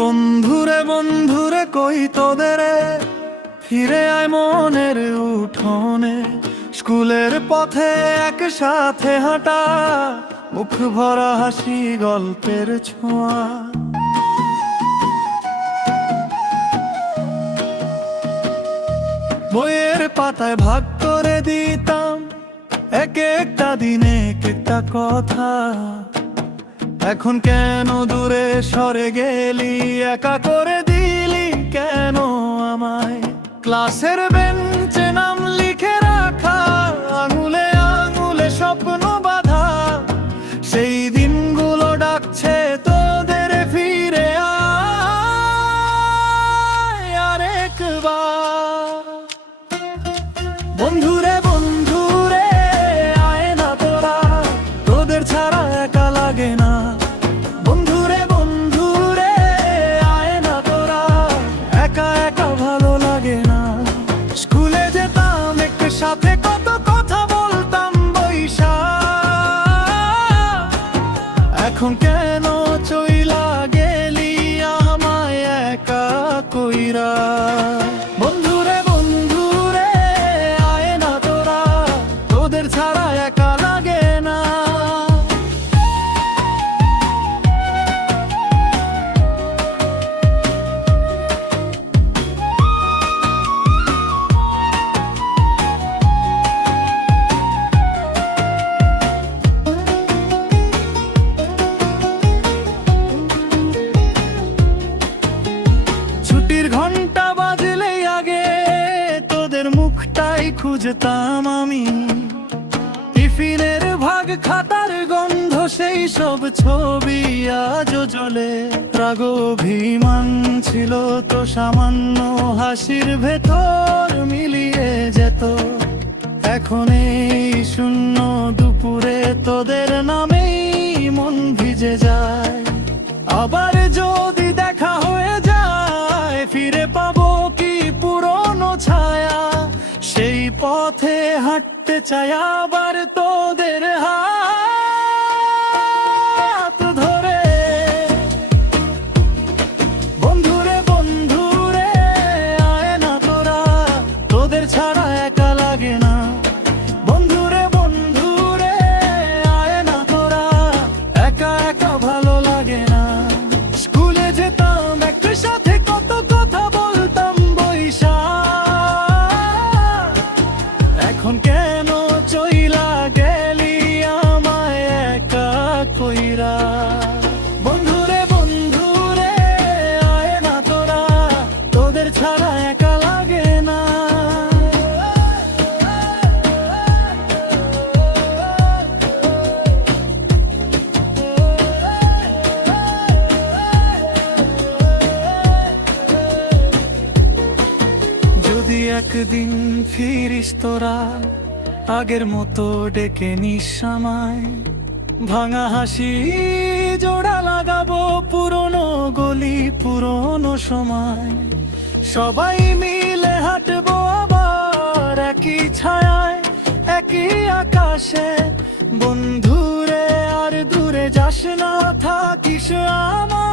বন্ধুরে বন্ধুরে কই তোদের, ফিরে আয় মনের উঠোনে। স্কুলের পথে একসাথে হাঁটা, মুখ ভরা হাসি, গল্পের ছোঁয়া। বইয়ের পাতায় ভাগ করে দিতাম এক একটা দিনে এক একটা কথা। এখন কেন দূরে সরে গেলি, একা করে দিলি কেন আমায়? ক্লাসের বেঞ্চে নাম লিখে রাখা, আঙুলে আঙুলে স্বপ্ন বাঁধা, সেই দিনগুলো ডাকছে তোদের, ফিরে আয় আরেকবার। বন্ধুরে বন্ধুরে আয় না তোরা, তোদের ছাড়া একা লাগে না। বন্ধুরে বন্ধুরে আয় না তোরা, একা একা ভালো লাগে না। স্কুলে যেতাম একসাথে, কত কথা বলতাম বইসা। এখন কেন চইলা গেলি আমায় একা কইরা? বন্ধুরে বন্ধুরে আয় না তোরা, তোদের ছাড়া একা লাগে না। ছুটির ঘন্টা বাজলেই আগে তোদের মুখটাই খুঁজতাম আমি। টিফিনের ভাগ, খাতার গন্ধ, সেই সব ছবি আজও জ্বলে। রাগ অভিমান ছিল তো সামান্য, হাসির ভেতর মিলিয়ে যেত। এখন এই শূন্য দুপুরে তোদের নামেই মন ভিজে যায়। আবার যদি দেখা হয়ে যায়, ফিরে পাবো কি পুরনো ছায়া? সেই পথে হাঁটতে চাই আবার তোদের হাত ধরে। বন্ধুরে বন্ধুরে আয় না তোরা, তোদের ছাড়া একা লাগে না। বন্ধুরে বন্ধুরে আয় না তোরা, একা একা ভালো লাগে না। স্কুলে যেতাম একসাথে, কত কথা বলতাম বইসা। এখন কেন চইলা গেলি আমায় একা কইরা? বন্ধুরে বন্ধুরে আয় না তোরা, তোদের ছাড়া একা লাগে না। যদি একদিন ফিরিস তোরা, আগের মতো ডেকে নিস আমায়। ভাঙা হাসি জোড়া লাগাবো, পুরনো গলি পুরনো সময়। সবাই মিলে হাঁটবো আবার একই ছায়ায়, একই আকাশে। বন্ধুরে আর দূরে যাস না, থাকিস আমার।